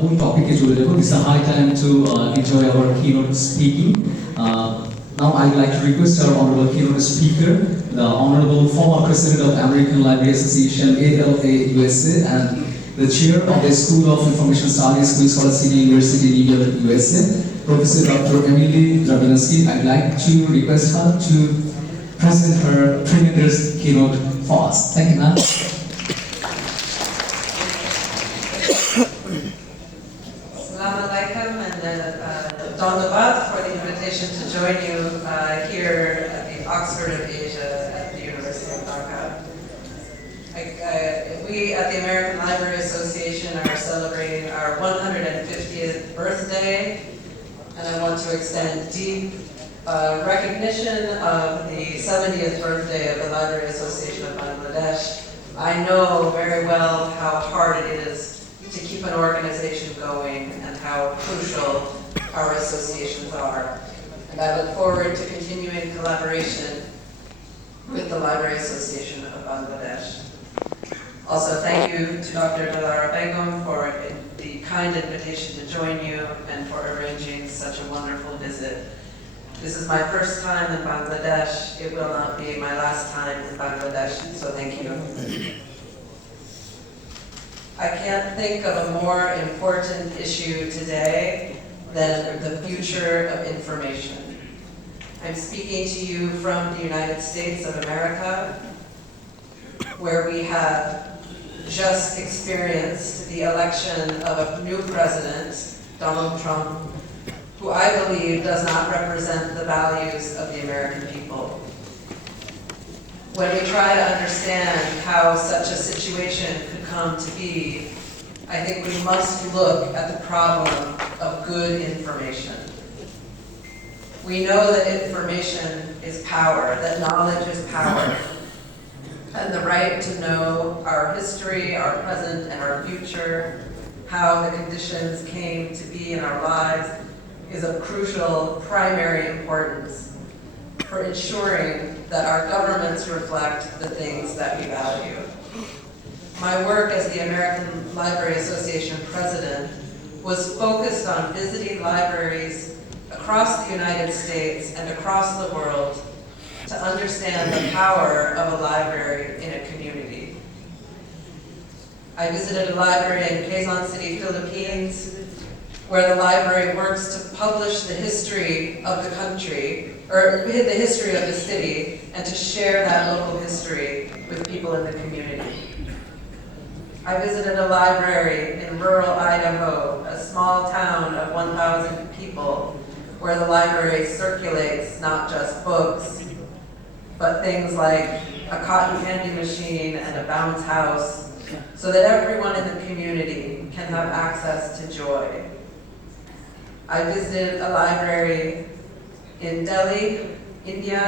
মূল টপিকে চলে যাব। This is a high time to enjoy our keynote speaking. Now I'd like to request our honorable keynote speaker, the honorable former president of American Library Association (ALA) USA and the chair of the School of Information Studies, Queens College City University, New York, USA, Professor Dr. Emily Drabinowski. I'd like to request her to present her tremendous keynote for us. Thank you, ma'am. Assalamu alaikum and Dhanyavad for the invitation to join you here at the Oxford of Asia at the University of Dhaka. We at the American Library Association are celebrating our 150th birthday, and I want to extend deep recognition of the 70th birthday of the Library Association of Bangladesh. I know very well how hard it is to keep an organization going and how crucial our associations are. And I look forward to continuing collaboration with the Library Association of Bangladesh. Also, thank you to Dr. Dilara Begum for the kind invitation to join you and for arranging such a wonderful visit. This is my first time in Bangladesh. It will not be my last time in Bangladesh, so thank you. I can't think of a more important issue today than the future of information. I'm speaking to you from the United States of America, where we have just experienced the election of a new president, Donald Trump, who I believe does not represent the values of the American people. When we try to understand how such a situation could come to be, I think we must look at the problem of good information. We know that information is power, that knowledge is power, and the right to know our history, our present, and our future, how the conditions came to be in our lives, is of crucial primary importance for ensuring that our governments reflect the things that we value. My work as the American Library Association president was focused on visiting libraries across the United States and across the world to understand the power of a library in a community. I visited a library in Quezon City, Philippines, where the library works to publish the history of the country, or the history of the city, and to share that local history with people in the community. I visited a library in rural Idaho, a small town of 1,000 people, where the library circulates not just books, but things like a cotton candy machine and a bounce house, so that everyone in the community can have access to joy. I visited a library in Delhi, India,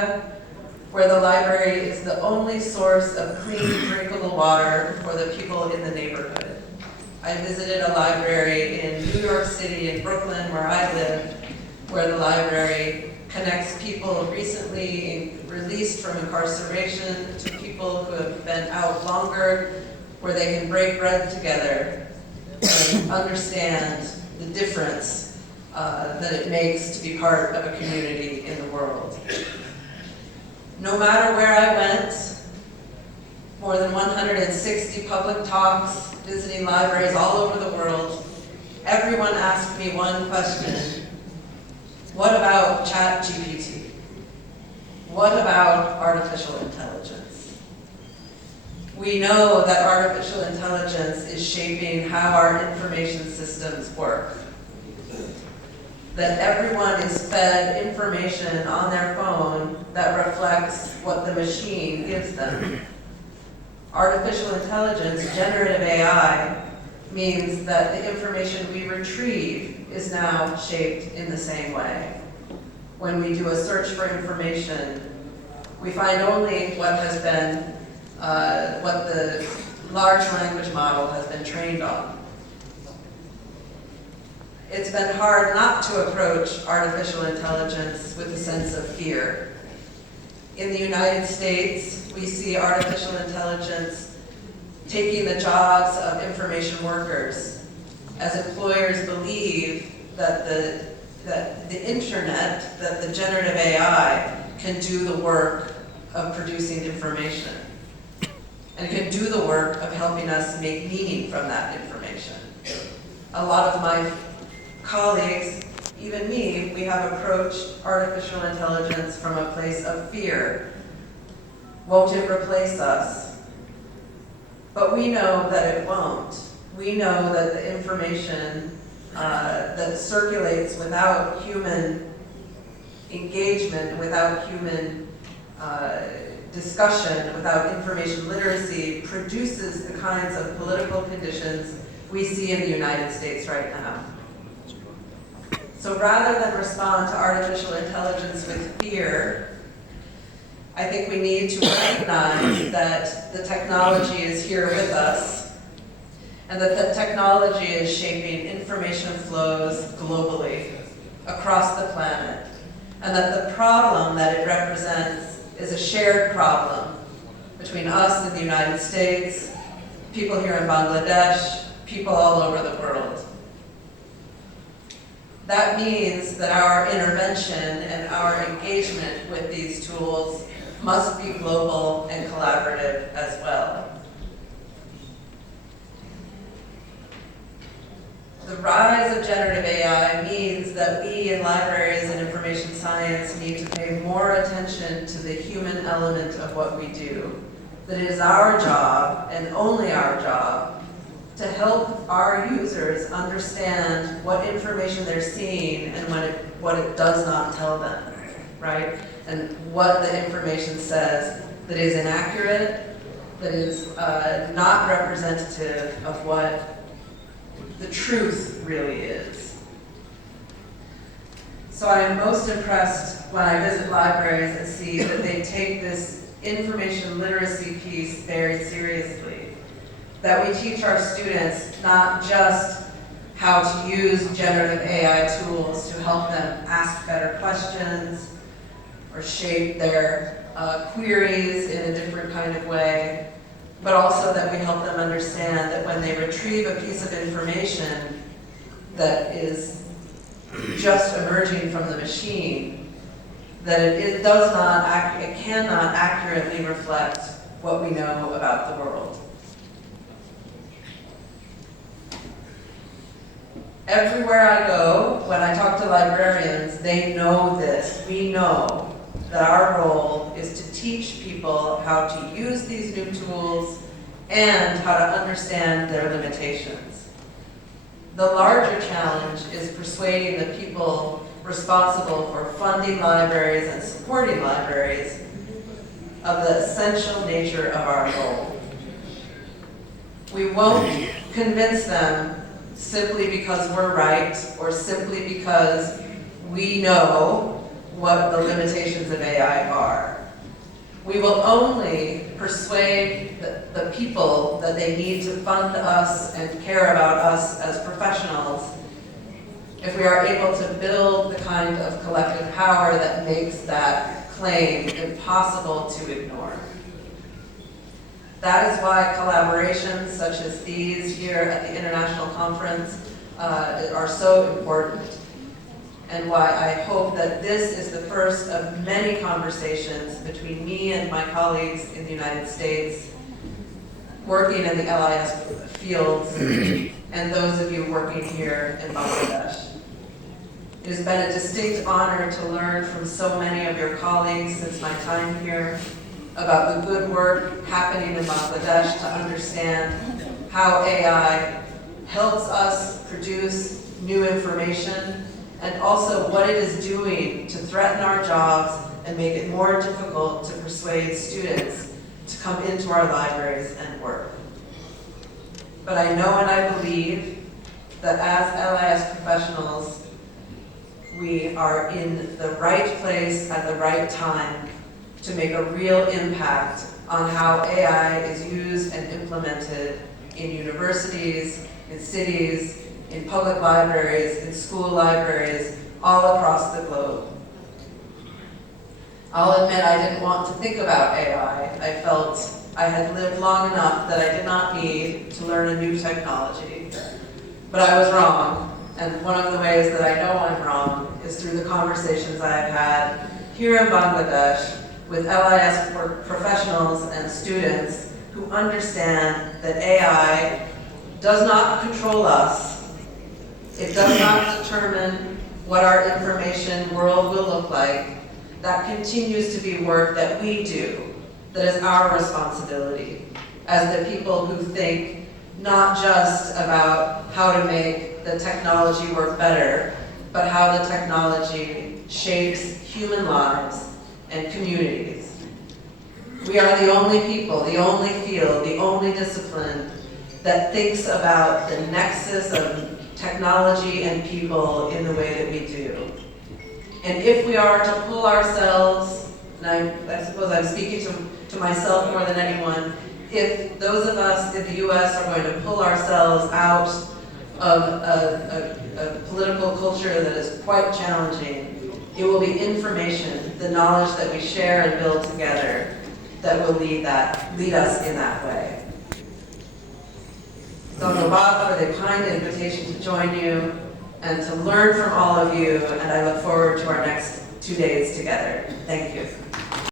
where the library is the only source of clean, drinkable water for the people in the neighborhood. I visited a library in New York City, in Brooklyn, where I live, where the library connects people recently released from incarceration to people who have been out longer, where they can break bread together and understand the difference that it makes to be part of a community in the world. No matter where I went, more than 160 public talks, visiting libraries all over the world, everyone asked me one question: what about ChatGPT? What about artificial intelligence? We know that artificial intelligence is shaping how our information systems work. That everyone is fed information on their phone that reflects what the machine gives them. Artificial intelligence, generative AI, means that the information we retrieve is now shaped in the same way. When we do a search for information, we find only what has been, what the large language model has been trained on. It's been hard not to approach artificial intelligence with a sense of fear. In the United States, we see artificial intelligence taking the jobs of information workers as employers believe that the internet, that the generative AI can do the work of producing information and can do the work of helping us make meaning from that information. A lot of my colleagues, even me, we have approached artificial intelligence from a place of fear. Won't it replace us? But we know that it won't. We know that the information that circulates without human engagement, without human discussion, without information literacy, produces the kinds of political conditions we see in the United States right now. So rather than respond to artificial intelligence with fear, I think we need to recognize that the technology is here with us and that the technology is shaping information flows globally across the planet, and that the problem that it represents is a shared problem between us in the United States, people here in Bangladesh, people all over the world. That means that our intervention and our engagement with these tools must be global and collaborative as well. The rise of generative AI means that we in libraries and information science need to pay more attention to the human element of what we do. That it is our job, and only our job, to help our users understand what information they're seeing and what it does not tell them, right? And what the information says that is inaccurate, that is not representative of what the truth really is. So I am most impressed when I visit libraries and see that they take this information literacy piece very seriously. That we teach our students not just how to use generative AI tools to help them ask better questions or shape their queries in a different kind of way, but also that we help them understand that when they retrieve a piece of information that is just emerging from the machine, that it cannot accurately reflect what we know about the world. Everywhere I go, when I talk to librarians, they know this. We know that our role is to teach people how to use these new tools and how to understand their limitations. The larger challenge is persuading the people responsible for funding libraries and supporting libraries of the essential nature of our role. We won't convince them simply because we're right or simply because we know what the limitations of AI are. We will only persuade the people that they need to fund us and care about us as professionals if we are able to build the kind of collective power that makes that claim impossible to ignore. That is why collaborations such as these here at the International Conference are so important, and why I hope that this is the first of many conversations between me and my colleagues in the United States, working in the LIS fields, and those of you working here in Bangladesh. It has been a distinct honor to learn from so many of your colleagues since my time here about the good work happening in Bangladesh, to understand how AI helps us produce new information, and also what it is doing to threaten our jobs and make it more difficult to persuade students to come into our libraries and work. But I know and I believe that as LIS professionals, we are in the right place at the right time to make a real impact on how AI is used and implemented in universities, in cities, in public libraries, in school libraries, all across the globe. I'll admit I didn't want to think about AI. I felt I had lived long enough that I did not need to learn a new technology. But I was wrong. And one of the ways that I know I'm wrong is through the conversations I've had here in Bangladesh with LIS professionals and students who understand that AI does not control us. It does not determine what our information world will look like. That continues to be work that we do, that is our responsibility as the people who think not just about how to make the technology work better, but how the technology shapes human lives and communities. We are the only people, the only field, the only discipline that thinks about the nexus of technology and people in the way that we do. And if we are to pull ourselves, and I suppose I'm speaking to myself more than anyone, if those of us in the US are going to pull ourselves out of a political culture that is quite challenging, it will be information, the knowledge that we share and build together, that will lead us in that way. Dhaka for the kind invitation to join you and to learn from all of you, and I look forward to our next 2 days together. Thank you.